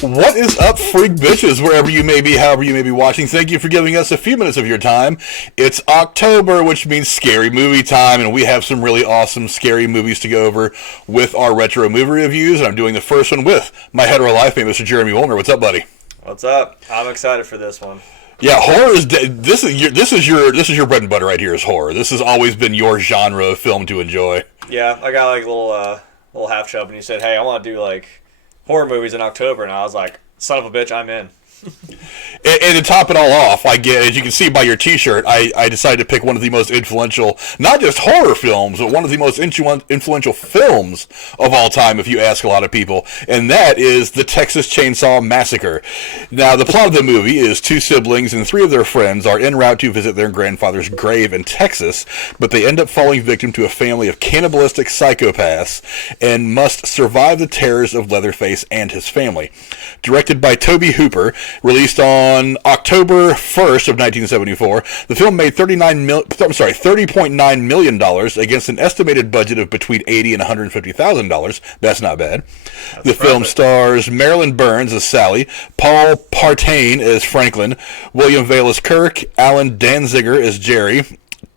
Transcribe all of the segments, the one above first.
What is up, freak bitches, wherever you may be, however you may be watching? Thank you for giving us a few minutes of your time. It's October, which means scary movie time, and we have some really awesome scary movies to go over with our retro movie reviews. And I'm doing the first one with my hetero life mate, Mr. Jeremy Wolner. What's up, buddy? What's up? I'm excited for this one. Yeah, horror is this is your bread and butter right here. Is horror. This has always been your genre of film to enjoy. Yeah, I got like a little half chub, and you said, "Hey, I want to do like horror movies in October," and I was like, "Son of a bitch, I'm in." And to top it all off, as you can see by your T-shirt, I decided to pick one of the most influential, not just horror films, but one of the most influential films of all time, if you ask a lot of people, and that is the Texas Chainsaw Massacre. Now, the plot of the movie is two siblings and three of their friends are en route to visit their grandfather's grave in Texas, but they end up falling victim to a family of cannibalistic psychopaths and must survive the terrors of Leatherface and his family. Directed by Tobe Hooper, released on October 1st of 1974, the film made $30.9 million against an estimated budget of between $80,000 and $150,000. That's not bad. The film stars Marilyn Burns as Sally, Paul Partain as Franklin, William Vail as Kirk, Alan Danziger as Jerry,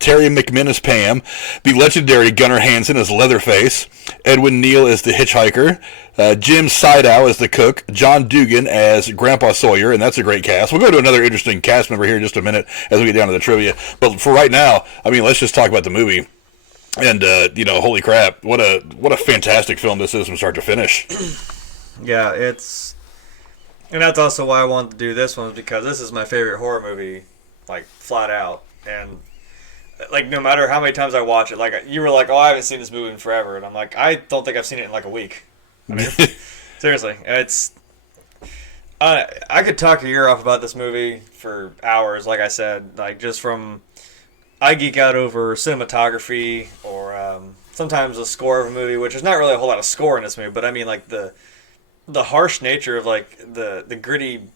Teri McMinn as Pam, the legendary Gunnar Hansen as Leatherface, Edwin Neal as the Hitchhiker, Jim Siedow as the cook, John Dugan as Grandpa Sawyer, and that's a great cast. We'll go to another interesting cast member here in just a minute as we get down to the trivia. But for right now, I mean, let's just talk about the movie. And holy crap, what a fantastic film this is from start to finish. Yeah, and that's also why I wanted to do this one, because this is my favorite horror movie, like flat out. And like, no matter how many times I watch it, like, you were like, "Oh, I haven't seen this movie in forever," and I'm like, I don't think I've seen it in like a week. I mean, seriously, it's. I could talk your ear off about this movie for hours. Like I said, like, just from, I geek out over cinematography or sometimes the score of a movie, which is not really a whole lot of score in this movie, but I mean, like, the harsh nature of like the gritty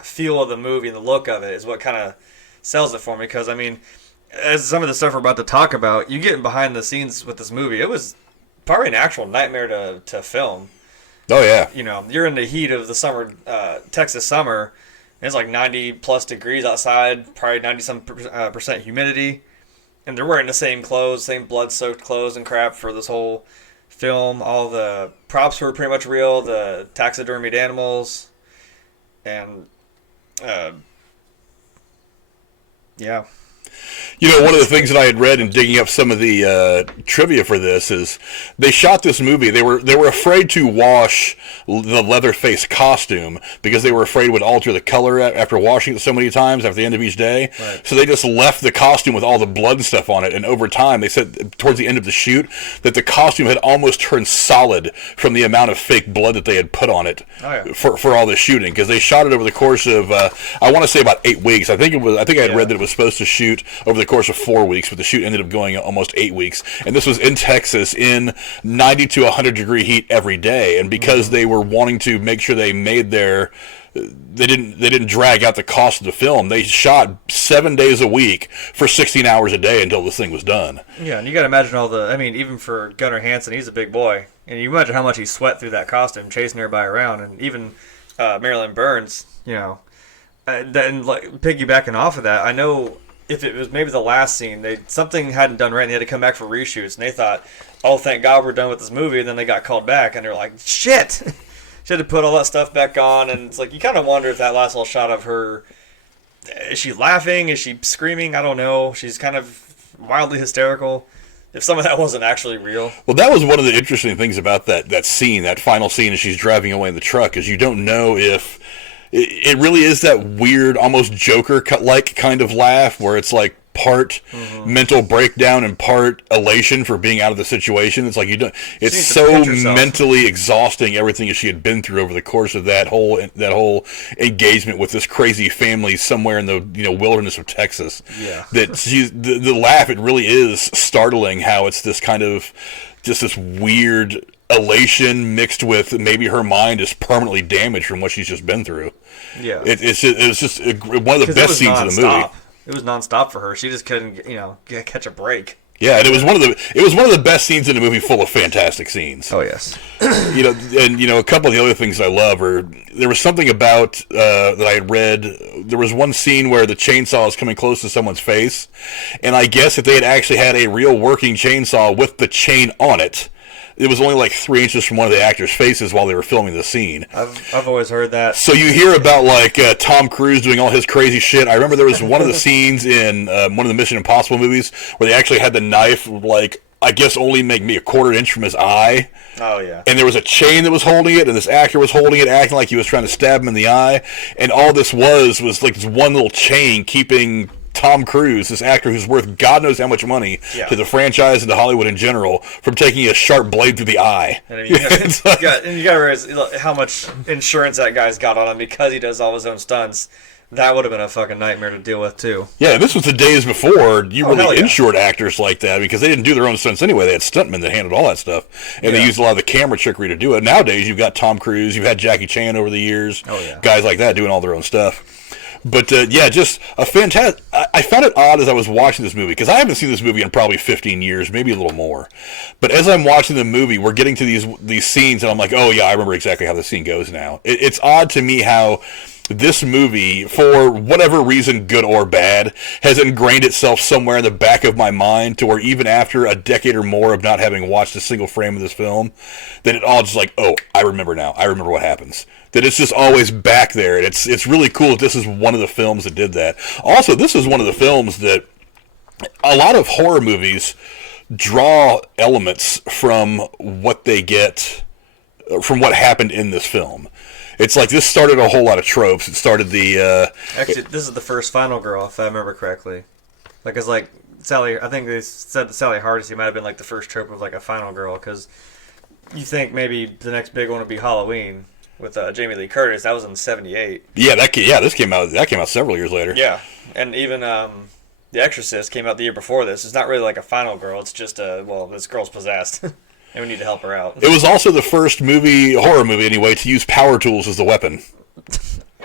feel of the movie and the look of it is what kind of sells it for me. Because I mean, as some of the stuff we're about to talk about, you get behind the scenes with this movie, it was probably an actual nightmare to film. Oh, yeah. You know, you're in the heat of the summer, Texas summer, and it's like 90 plus degrees outside, probably 90-some percent humidity, and they're wearing the same clothes, same blood-soaked clothes and crap for this whole film. All the props were pretty much real, the taxidermied animals, and, yeah. You know, one of the things that I had read in digging up some of the trivia for this is they shot this movie. They were afraid to wash the Leatherface costume because they were afraid it would alter the color after washing it so many times after the end of each day. Right. So they just left the costume with all the blood and stuff on it. And over time, they said towards the end of the shoot that the costume had almost turned solid from the amount of fake blood that they had put on it for all the shooting, because they shot it over the course of I want to say about 8 weeks. I think I had read that it was supposed to shoot over the course of 4 weeks, but the shoot ended up going almost 8 weeks. And this was in Texas in 90 to 100 degree heat every day. And because they were wanting to make sure they made they didn't drag out the cost of the film, they shot 7 days a week for 16 hours a day until this thing was done. Yeah, and you got to imagine even for Gunnar Hansen, he's a big boy. And you imagine how much he sweat through that costume, chasing everybody around. And even Marilyn Burns, then like, piggybacking off of that, I know if it was maybe the last scene, something hadn't done right, and they had to come back for reshoots, and they thought, "Oh, thank God we're done with this movie," and then they got called back, and they're like, "Shit!" She had to put all that stuff back on, and it's like, you kind of wonder if that last little shot of her, is she laughing? Is she screaming? I don't know. She's kind of wildly hysterical. If some of that wasn't actually real. Well, that was one of the interesting things about that scene, that final scene as she's driving away in the truck, is you don't know if it really is that weird, almost Joker-like kind of laugh where it's like part mental breakdown and part elation for being out of the situation. It's like it's so mentally exhausting, everything that she had been through over the course of that whole engagement with this crazy family somewhere in the wilderness of Texas. Yeah, that the laugh. It really is startling how it's this kind of just this weird elation mixed with maybe her mind is permanently damaged from what she's just been through. Yeah, it's just one of the best scenes of the movie. It was nonstop for her. She just couldn't, catch a break. Yeah, and it was one of the best scenes in the movie, full of fantastic scenes. Oh yes. A couple of the other things I love are there was something about that I had read. There was one scene where the chainsaw is coming close to someone's face, and I guess if they had actually had a real working chainsaw with the chain on it, it was only like 3 inches from one of the actors' faces while they were filming the scene. I've always heard that. So you hear about like Tom Cruise doing all his crazy shit. I remember there was one of the scenes in one of the Mission Impossible movies where they actually had the knife like I guess only make me a quarter inch from his eye. Oh yeah. And there was a chain that was holding it, and this actor was holding it, acting like he was trying to stab him in the eye. And all this was like this one little chain keeping Tom Cruise, this actor who's worth God knows how much money to the franchise and to Hollywood in general, from taking a sharp blade through the eye. And you got to realize how much insurance that guy's got on him because he does all his own stunts. That would have been a fucking nightmare to deal with, too. Yeah, this was the days before you really insured actors like that because they didn't do their own stunts anyway. They had stuntmen that handled all that stuff. And they used a lot of the camera trickery to do it. Nowadays, you've got Tom Cruise, you've had Jackie Chan over the years, guys like that doing all their own stuff. But, just a fantastic... I found it odd as I was watching this movie, because I haven't seen this movie in probably 15 years, maybe a little more. But as I'm watching the movie, we're getting to these scenes, and I'm like, oh, yeah, I remember exactly how the scene goes now. It's odd to me how this movie, for whatever reason, good or bad, has ingrained itself somewhere in the back of my mind to where even after a decade or more of not having watched a single frame of this film, that it all just like, oh, I remember now. I remember what happens. That it's just always back there. And it's really cool that this is one of the films that did that. Also, this is one of the films that a lot of horror movies draw elements from what they get, from what happened in this film. It's like this started a whole lot of tropes. It started the... Actually, this is the first final girl, if I remember correctly. Like, it's like Sally... I think they said that Sally Hardesty might have been like the first trope of like a final girl, because you think maybe the next big one would be Halloween with Jamie Lee Curtis. That was in '78. Yeah, this came out several years later. Yeah, and even The Exorcist came out the year before this. It's not really like a final girl. It's just this girl's possessed. And we need to help her out. It was also the first horror movie anyway, to use power tools as the weapon.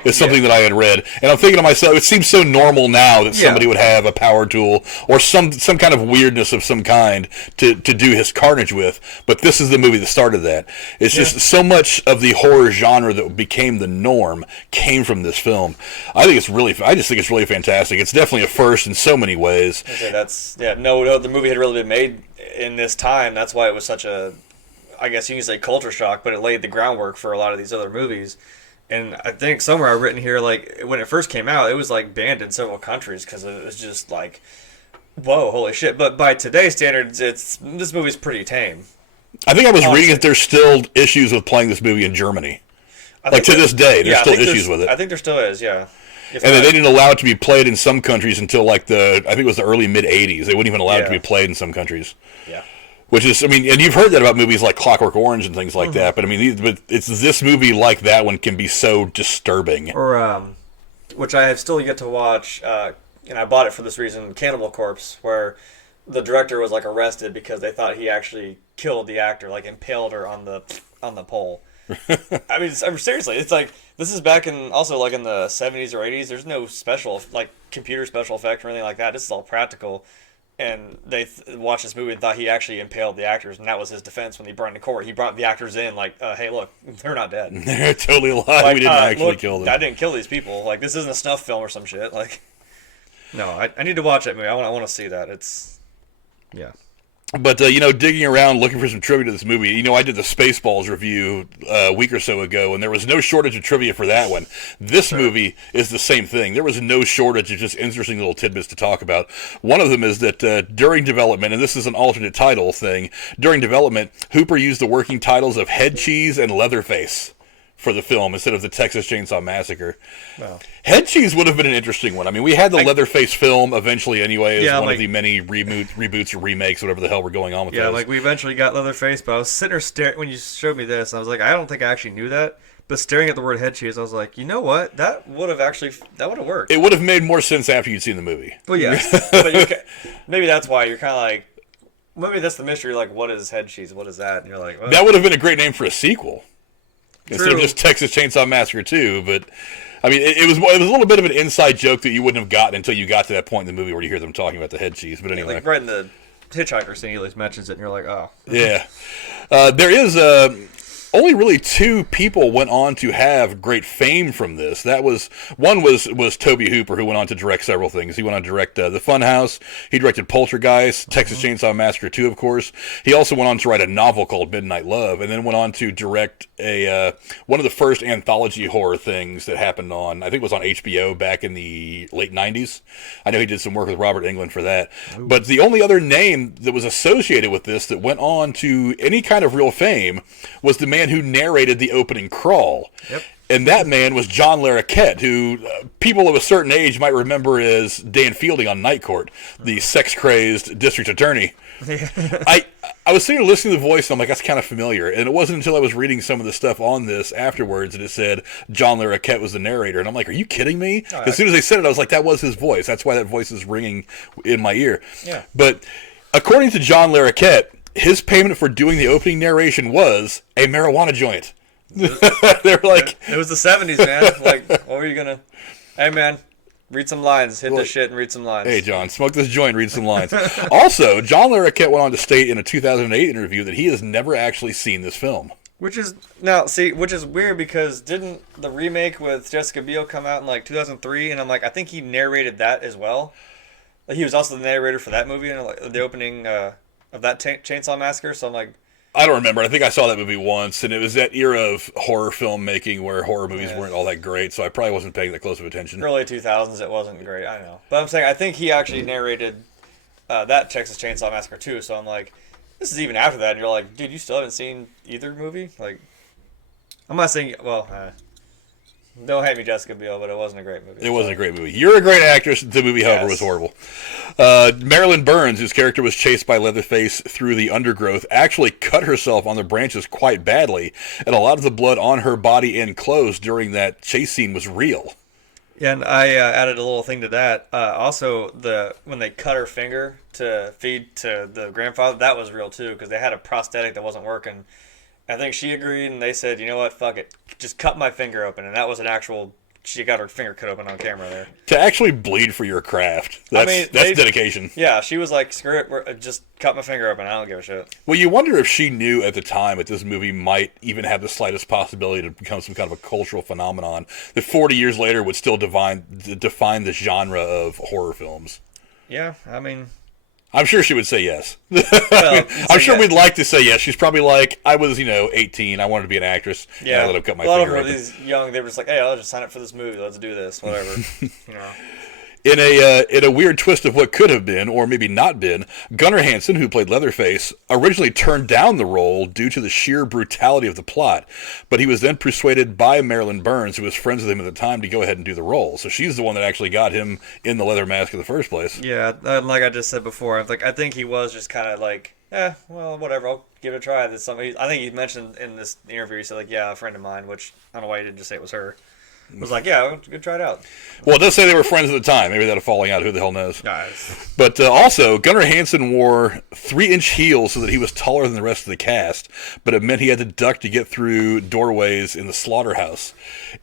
It's something that I had read. And I'm thinking to myself, it seems so normal now that somebody would have a power tool or some kind of weirdness of some kind to do his carnage with. But this is the movie that started that. It's just so much of the horror genre that became the norm came from this film. I just think it's really fantastic. It's definitely a first in so many ways. Okay, the movie had really been made in this time. That's why it was such a, I guess you can say culture shock, but it laid the groundwork for a lot of these other movies. And I think somewhere I've written here, like, when it first came out, it was, like, banned in several countries because it was just, like, whoa, holy shit. But by today's standards, this movie's pretty tame. I think I was reading that there's still issues with playing this movie in Germany. Like, to this day, there's still issues with it. I think there still is, yeah. And they didn't allow it to be played in some countries until, like, I think it was the early, mid-'80s. They wouldn't even allow it to be played in some countries. Yeah. Which is, I mean, and you've heard that about movies like Clockwork Orange and things like that, but I mean, it's this movie like that one can be so disturbing. Or, which I have still yet to watch, and I bought it for this reason, Cannibal Corpse, where the director was, like, arrested because they thought he actually killed the actor, like, impaled her on the pole. I mean, seriously, it's like, this is back in, also, like, in the 70s or 80s, there's no special, like, computer special effect or anything like that, this is all practical. And they watched this movie and thought he actually impaled the actors, and that was his defense when he brought into court. He brought the actors in, like, hey, look, they're not dead. They're totally alive. Like, we didn't actually kill them. I didn't kill these people. Like, this isn't a snuff film or some shit. Like, no, I need to watch that movie. I want to see that. It's, yeah. But, digging around looking for some trivia to this movie, I did the Spaceballs review a week or so ago, and there was no shortage of trivia for that one. This movie is the same thing. There was no shortage of just interesting little tidbits to talk about. One of them is that during development, and this is an alternate title thing, during development, Hooper used the working titles of Head Cheese and Leatherface for the film instead of the Texas Chainsaw Massacre. Wow. Head Cheese would have been an interesting one. I mean, we had the Leatherface film eventually anyway as one of the many reboots or remakes, whatever the hell we're going on with those. Yeah, like we eventually got Leatherface, but I was sitting there staring, when you showed me this, I was like, I don't think I actually knew that. But staring at the word Head Cheese, I was like, you know what? That would have worked. It would have made more sense after you'd seen the movie. Well, yeah. But maybe that's why you're kind of like, maybe that's the mystery, like, what is Head Cheese? What is that? And you're like, well, that would have been a great name for a sequel. Instead of just Texas Chainsaw Massacre 2, but I mean, it was a little bit of an inside joke that you wouldn't have gotten until you got to that point in the movie where you hear them talking about the head cheese. But anyway, like right in the Hitchhiker scene, he at least mentions it, and you're like, oh. Yeah. There is only really two people went on to have great fame from this. One was Tobe Hooper, who went on to direct several things. He went on to direct The Funhouse. He directed Poltergeist, Texas Chainsaw Massacre 2, of course. He also went on to write a novel called Midnight Love, and then went on to direct one of the first anthology horror things that happened on, I think it was on HBO back in the late 90s. I know he did some work with Robert Englund for that. Ooh. But the only other name that was associated with this that went on to any kind of real fame was the man who narrated the opening crawl. Yep. And that man was John Larroquette, who people of a certain age might remember as Dan Fielding on Night Court, the sex-crazed district attorney. I was sitting there listening to the voice, and I'm like, that's kind of familiar. And it wasn't until I was reading some of the stuff on this afterwards that it said John Larroquette was the narrator. And I'm like, are you kidding me? As soon as they said it, I was like, that was his voice. That's why that voice is ringing in my ear. Yeah. But according to John Larroquette, his payment for doing the opening narration was a marijuana joint. They're like, it was the 70s, man. Like, what were you gonna? Hey, man, read some lines. Hit this shit and read some lines. Hey, John, smoke this joint. Read some lines. Also, John Larroquette went on to state in a 2008 interview that he has never actually seen this film. Which is weird because didn't the remake with Jessica Biel come out in like 2003? And I'm like, I think he narrated that as well. Like, he was also the narrator for that movie and like, the opening of that Chainsaw Massacre. So I'm like, I don't remember. I think I saw that movie once, and it was that era of horror filmmaking where horror movies weren't all that great, so I probably wasn't paying that close of attention. Early 2000s, it wasn't great, I know. But I'm saying, I think he actually narrated that Texas Chainsaw Massacre too, so I'm like, this is even after that, and you're like, dude, you still haven't seen either movie? Like, I'm not saying, don't hate me, Jessica Biel, but it wasn't a great movie. It wasn't a great movie. You're a great actress. The movie, however, was horrible. Marilyn Burns, whose character was chased by Leatherface through the undergrowth, actually cut herself on the branches quite badly, and a lot of the blood on her body and clothes during that chase scene was real. Yeah, and I added a little thing to that. Also, when they cut her finger to feed to the grandfather, that was real too, because they had a prosthetic that wasn't working. I think she agreed, and they said, you know what, fuck it. Just cut my finger open. And that was an actual, she got her finger cut open on camera there. To actually bleed for your craft, that's dedication. Yeah, she was like, screw it, just cut my finger open. I don't give a shit. Well, you wonder if she knew at the time that this movie might even have the slightest possibility to become some kind of a cultural phenomenon that 40 years later would still define the genre of horror films. Yeah, I mean, I'm sure she would say yes. Well, I'm sure we'd like to say yes. She's probably like, I was, 18. I wanted to be an actress. Yeah. And I let him cut my finger open. A lot of them were these young. They were just like, hey, I'll just sign up for this movie. Let's do this. Whatever. In a weird twist of what could have been, or maybe not been, Gunnar Hansen, who played Leatherface, originally turned down the role due to the sheer brutality of the plot. But he was then persuaded by Marilyn Burns, who was friends with him at the time, to go ahead and do the role. So she's the one that actually got him in the leather mask in the first place. Yeah, like I just said before, I think he was just kind of like, well, whatever, I'll give it a try. I think he mentioned in this interview, he said, like, yeah, a friend of mine, which I don't know why he didn't just say it was her. Was like, yeah, go try it out. Well, it does say they were friends at the time. Maybe they had a falling out. Who the hell knows? Nice. But also, Gunnar Hansen wore 3-inch heels so that he was taller than the rest of the cast, but it meant he had to duck to get through doorways in the slaughterhouse.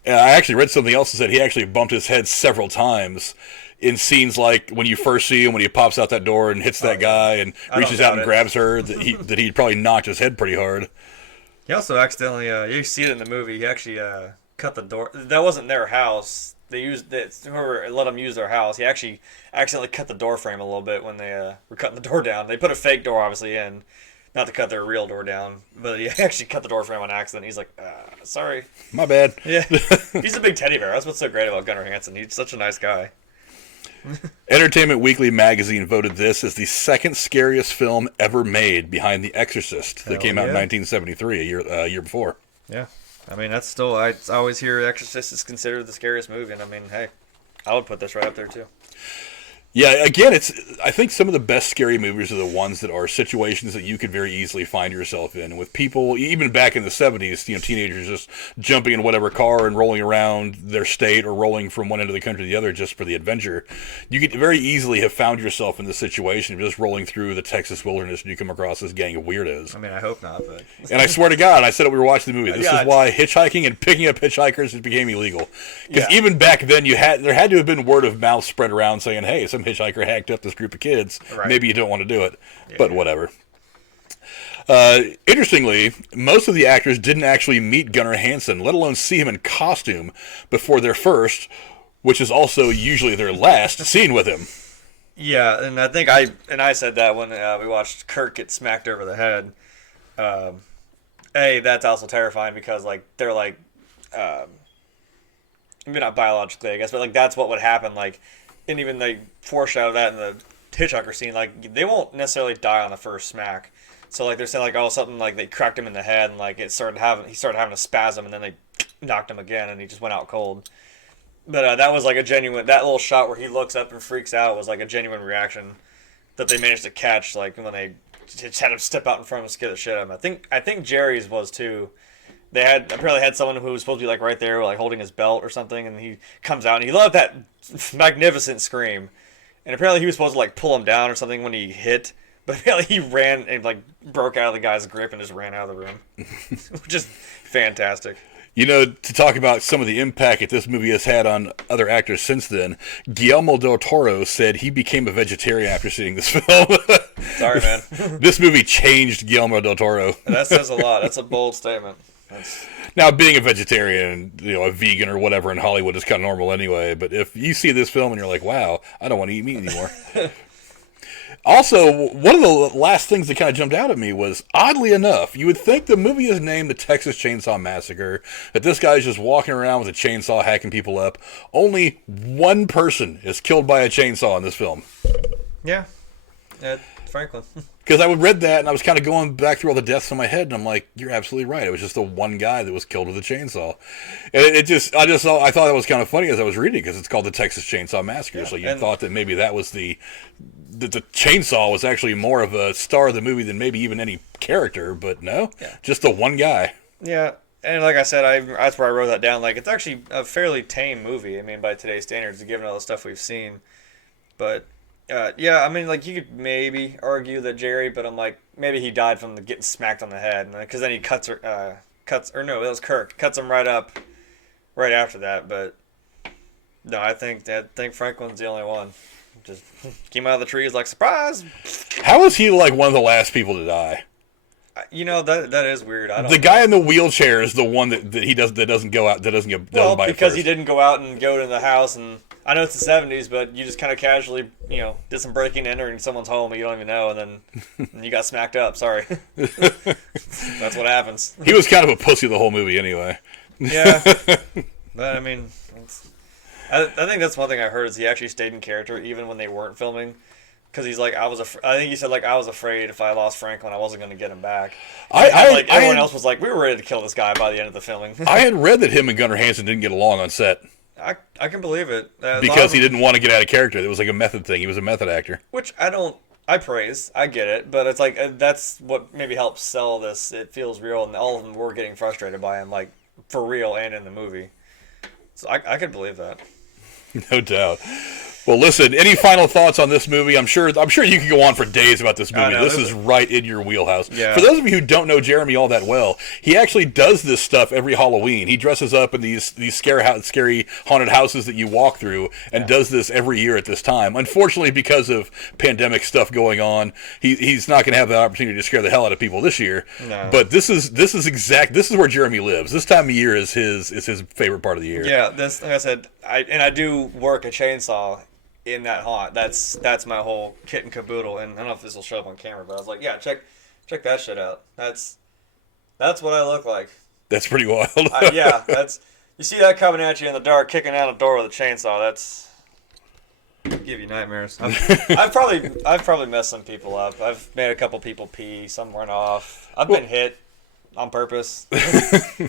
And I actually read something else that said he actually bumped his head several times in scenes like when you first see him, when he pops out that door and hits that guy and reaches out and grabs her, that he probably knocked his head pretty hard. He also accidentally, you see it in the movie, he actually cut the door. That wasn't their house. They used it. Whoever let them use their house. He actually accidentally cut the door frame a little bit when they were cutting the door down. They put a fake door obviously in, not to cut their real door down, but he actually cut the door frame on accident. He's like, sorry, my bad. Yeah, he's a big teddy bear. That's what's so great about Gunnar Hansen. He's such a nice guy. Entertainment Weekly magazine voted this as the second scariest film ever made, behind The Exorcist, that came out in 1973, a year before. Yeah. I mean, that's still, I always hear Exorcist is considered the scariest movie, and I mean, hey, I would put this right up there, too. Yeah, again, I think some of the best scary movies are the ones that are situations that you could very easily find yourself in. With people, even back in the 70s, teenagers just jumping in whatever car and rolling around their state or rolling from one end of the country to the other just for the adventure. You could very easily have found yourself in this situation of just rolling through the Texas wilderness and you come across this gang of weirdos. I mean, I hope not, but... And I swear to God, I said it, we were watching the movie. This is why hitchhiking and picking up hitchhikers became illegal. Because even back then, there had to have been word of mouth spread around saying, hey, some hitchhiker hacked up this group of kids. Right. Maybe you don't want to do it, but whatever. Interestingly, most of the actors didn't actually meet Gunnar Hansen, let alone see him in costume before their first, which is also usually their last, scene with him. Yeah, and I think I said that when we watched Kirk get smacked over the head. That's also terrifying because like they're like, maybe not biologically, I guess, but like that's what would happen. Like, and even they foreshadow that in the Hitchhiker scene. Like they won't necessarily die on the first smack. So like they're saying like, oh, something like they cracked him in the head and like he started having a spasm and then they knocked him again and he just went out cold. But that was like a genuine, that little shot where he looks up and freaks out was like a genuine reaction that they managed to catch. Like when they just had him step out in front of him and scare the shit out of him. I think Jerry's was too. They apparently had someone who was supposed to be like right there, like holding his belt or something, and he comes out and he loved that magnificent scream. And apparently he was supposed to like pull him down or something when he hit. But he ran and like broke out of the guy's grip and just ran out of the room, which is fantastic. You know, to talk about some of the impact that this movie has had on other actors since then, Guillermo del Toro said he became a vegetarian after seeing this film. Sorry, man. This movie changed Guillermo del Toro. That says a lot. That's a bold statement. Now, being a vegetarian, a vegan or whatever in Hollywood is kind of normal anyway. But if you see this film and you're like, wow, I don't want to eat meat anymore. Also, one of the last things that kind of jumped out at me was, oddly enough, you would think the movie is named the Texas Chainsaw Massacre, that this guy's just walking around with a chainsaw hacking people up. Only one person is killed by a chainsaw in this film. Yeah. Franklin. Because I read that and I was kind of going back through all the deaths in my head and I'm like, you're absolutely right. It was just the one guy that was killed with a chainsaw. And I thought that was kind of funny as I was reading because it's called the Texas Chainsaw Massacre. Yeah, so you thought that maybe that was the chainsaw was actually more of a star of the movie than maybe even any character, but no, just the one guy. Yeah, and like I said, that's where I wrote that down. Like, it's actually a fairly tame movie. I mean, by today's standards, given all the stuff we've seen. But I mean, like you could maybe argue that Jerry, but I'm like, maybe he died from getting smacked on the head, because then he that was Kirk, cuts him right up, right after that. But no, I think Franklin's the only one. Just came out of the trees like, surprise! How is he like one of the last people to die? That is weird. The guy in the wheelchair is the one that doesn't go out, that doesn't get done by because first. He didn't go out and go to the house, and I know it's the 70s, but you just kind of casually, did some breaking and entering someone's home and you don't even know, and then you got smacked up. Sorry. That's what happens. He was kind of a pussy the whole movie anyway. Yeah. But I mean, I think that's one thing I heard is he actually stayed in character even when they weren't filming. Because he's like, I think he said, like, I was afraid if I lost Franklin, I wasn't going to get him back. Everyone else was like, we were ready to kill this guy by the end of the filming. I had read that him and Gunnar Hansen didn't get along on set. I can believe it. Because he didn't want to get out of character. It was like a method thing. He was a method actor. Which I praise. I get it. But it's like, that's what maybe helps sell this. It feels real, and all of them were getting frustrated by him, like, for real and in the movie. So I could believe that. No doubt. Well, listen, any final thoughts on this movie? I'm sure you could go on for days about this movie. This is right in your wheelhouse. Yeah. For those of you who don't know Jeremy all that well, he actually does this stuff every Halloween. He dresses up in these scary haunted houses that you walk through and does this every year at this time. Unfortunately, because of pandemic stuff going on, he's not going to have the opportunity to scare the hell out of people this year. No. But this is where Jeremy lives. This time of year is his favorite part of the year. Yeah, like I said, I do work a chainsaw in that haunt. That's my whole kit and caboodle, and I don't know if this will show up on camera, but I was like, yeah, check that shit out. That's what I look like. That's pretty wild. Yeah, you see that coming at you in the dark, kicking down a door with a chainsaw. That's give you nightmares. I've probably messed some people up. I've made a couple people pee. Some run off. I've been hit on purpose,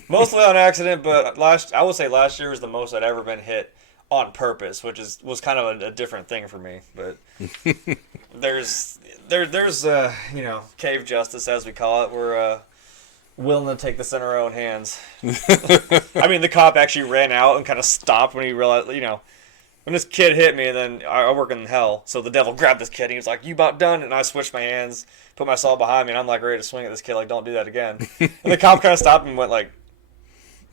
mostly on accident. But I would say last year was the most I'd ever been hit on purpose, which was kind of a different thing for me. But there's cave justice, as we call it. We're willing to take this in our own hands. I mean, the cop actually ran out and kind of stopped when he realized, when this kid hit me, and then I work in hell, so the devil grabbed this kid, and he was like, you about done? And I switched my hands, put my saw behind me, and I'm like ready to swing at this kid, like, don't do that again. And the cop kind of stopped and went like,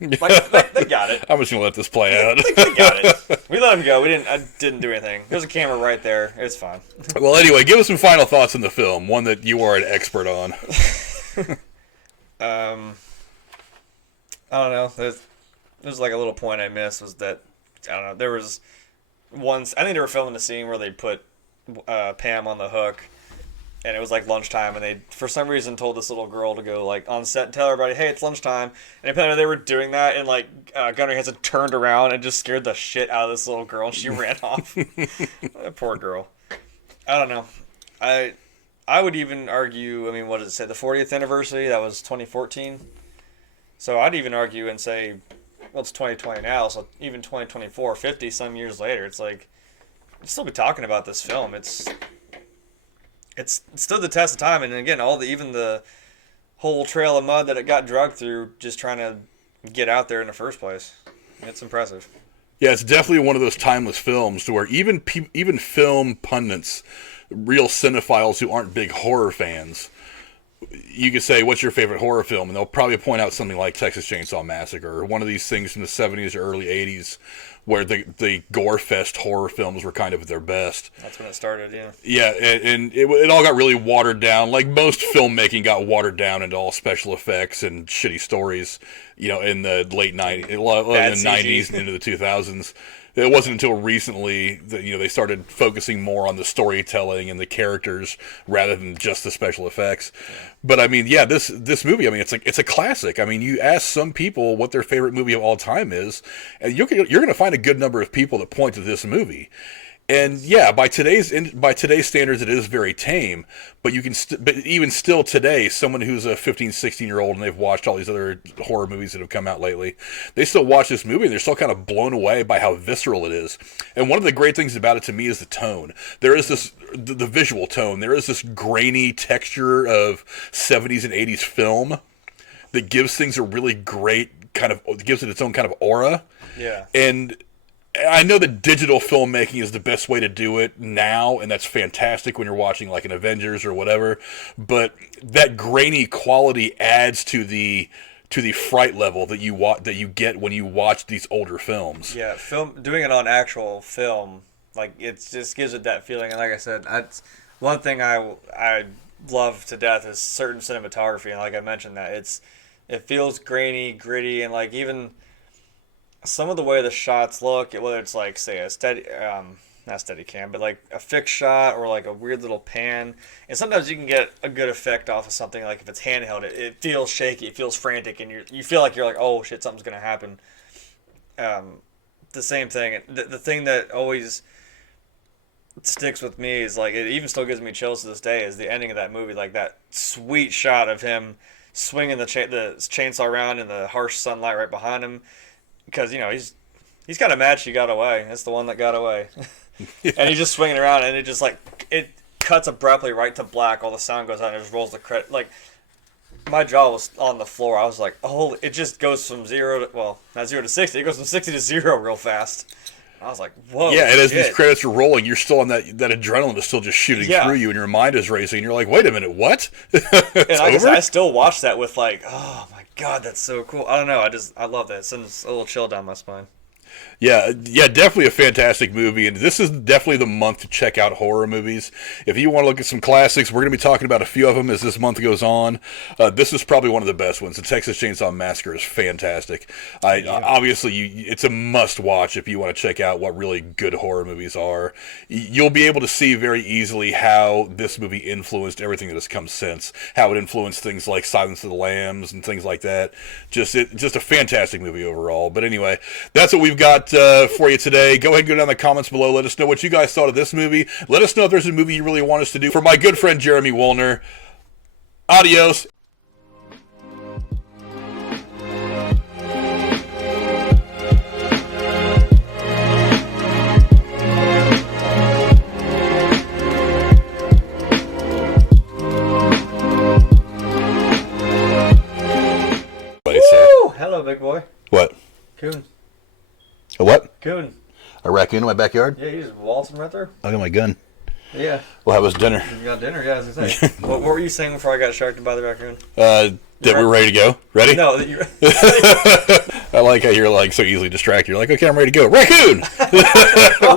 Like they got it. I'm just gonna let this play out. They got it. We let him go. I didn't do anything. There's a camera right there. It's fine. Well, anyway, give us some final thoughts on the film. One that you are an expert on. I don't know. There's like a little point I missed was that I don't know. There was once I think they were filming a scene where they put Pam on the hook. And it was like lunchtime, and they, for some reason, told this little girl to go like on set and tell everybody, "Hey, it's lunchtime." And apparently, they were doing that, and like Gunnar Hansen turned around and just scared the shit out of this little girl, and she ran off. Poor girl. I don't know. I would even argue. I mean, what does it say? The 40th anniversary. That was 2014. So I'd even argue and say, well, it's 2020 now, so even 2024, 50 some years later, it's like we'll still be talking about this film. It's stood the test of time, and again, even the whole trail of mud that it got dragged through, just trying to get out there in the first place. It's impressive. Yeah, it's definitely one of those timeless films to where even film pundits, real cinephiles who aren't big horror fans, you could say, "What's your favorite horror film?" And they'll probably point out something like Texas Chainsaw Massacre, or one of these things from the 70s or early 80s, where the gore fest horror films were kind of at their best. That's when it started, yeah. Yeah, and it all got really watered down. Like most filmmaking got watered down into all special effects and shitty stories, in the late 90s, in the 90s and into the 2000s. It wasn't until recently that they started focusing more on the storytelling and the characters rather than just the special effects. Yeah. But I mean, this movie, I mean, it's a classic. I mean, you ask some people what their favorite movie of all time is, and you're going to find a good number of people that point to this movie. And yeah, by today's standards, it is very tame. But but even still today, someone who's a 15, 16-year-old and they've watched all these other horror movies that have come out lately, they still watch this movie and they're still kind of blown away by how visceral it is. And one of the great things about it to me is the tone. There is the visual tone. There is this grainy texture of 70s and 80s film that gives things a really great gives it its own kind of aura. Yeah. And I know that digital filmmaking is the best way to do it now, and that's fantastic when you're watching like an Avengers or whatever. But that grainy quality adds to the fright level that you get when you watch these older films. Yeah, doing it on actual film, like it just gives it that feeling. And like I said, one thing I love to death is certain cinematography, and like I mentioned that it feels grainy, gritty, and like even some of the way the shots look, whether it's like say a steady, not steady cam, but like a fixed shot or like a weird little pan, and sometimes you can get a good effect off of something like if it's handheld, it feels shaky, it feels frantic, and you feel like you're like, oh shit, something's gonna happen. The same thing, the thing that always sticks with me is like it even still gives me chills to this day is the ending of that movie, like that sweet shot of him swinging the chainsaw around in the harsh sunlight right behind him. Because, he's kind of mad she got away. That's the one that got away. Yeah. And he's just swinging around, and it just, it cuts abruptly right to black. All the sound goes out, and it just rolls the credit. Like, my jaw was on the floor. I was like, oh, it just goes from not 0 to 60. It goes from 60 to 0 real fast. I was like, whoa. Yeah, and as these credits are rolling, you're still on that adrenaline is still just shooting through you, and your mind is racing. And you're like, wait a minute, what? And I still watch that with like, oh my God, that's so cool. I don't know. I love that. It sends a little chill down my spine. Yeah, definitely a fantastic movie, and this is definitely the month to check out horror movies. If you want to look at some classics, we're going to be talking about a few of them as this month goes on. This is probably one of the best ones. The Texas Chainsaw Massacre is fantastic. Obviously, it's a must-watch if you want to check out what really good horror movies are. You'll be able to see very easily how this movie influenced everything that has come since, how it influenced things like Silence of the Lambs and things like that. Just a fantastic movie overall. But anyway, that's what we've got for you today. Go ahead and go down in the comments below. Let us know what you guys thought of this movie. Let us know if there's a movie you really want us to do. For my good friend Jeremy Woolner, adios. Woo! Hello, big boy. What? Coon. A what? Coon. A raccoon in my backyard? Yeah, you just waltzing right there. I got my gun. Yeah. Well, how was dinner? You got dinner, yeah, I was going to say. What were you saying before I got distracted by the raccoon? That we're ready to go. Ready? No. I like how you're like so easily distracted. You're like, okay, I'm ready to go. Raccoon!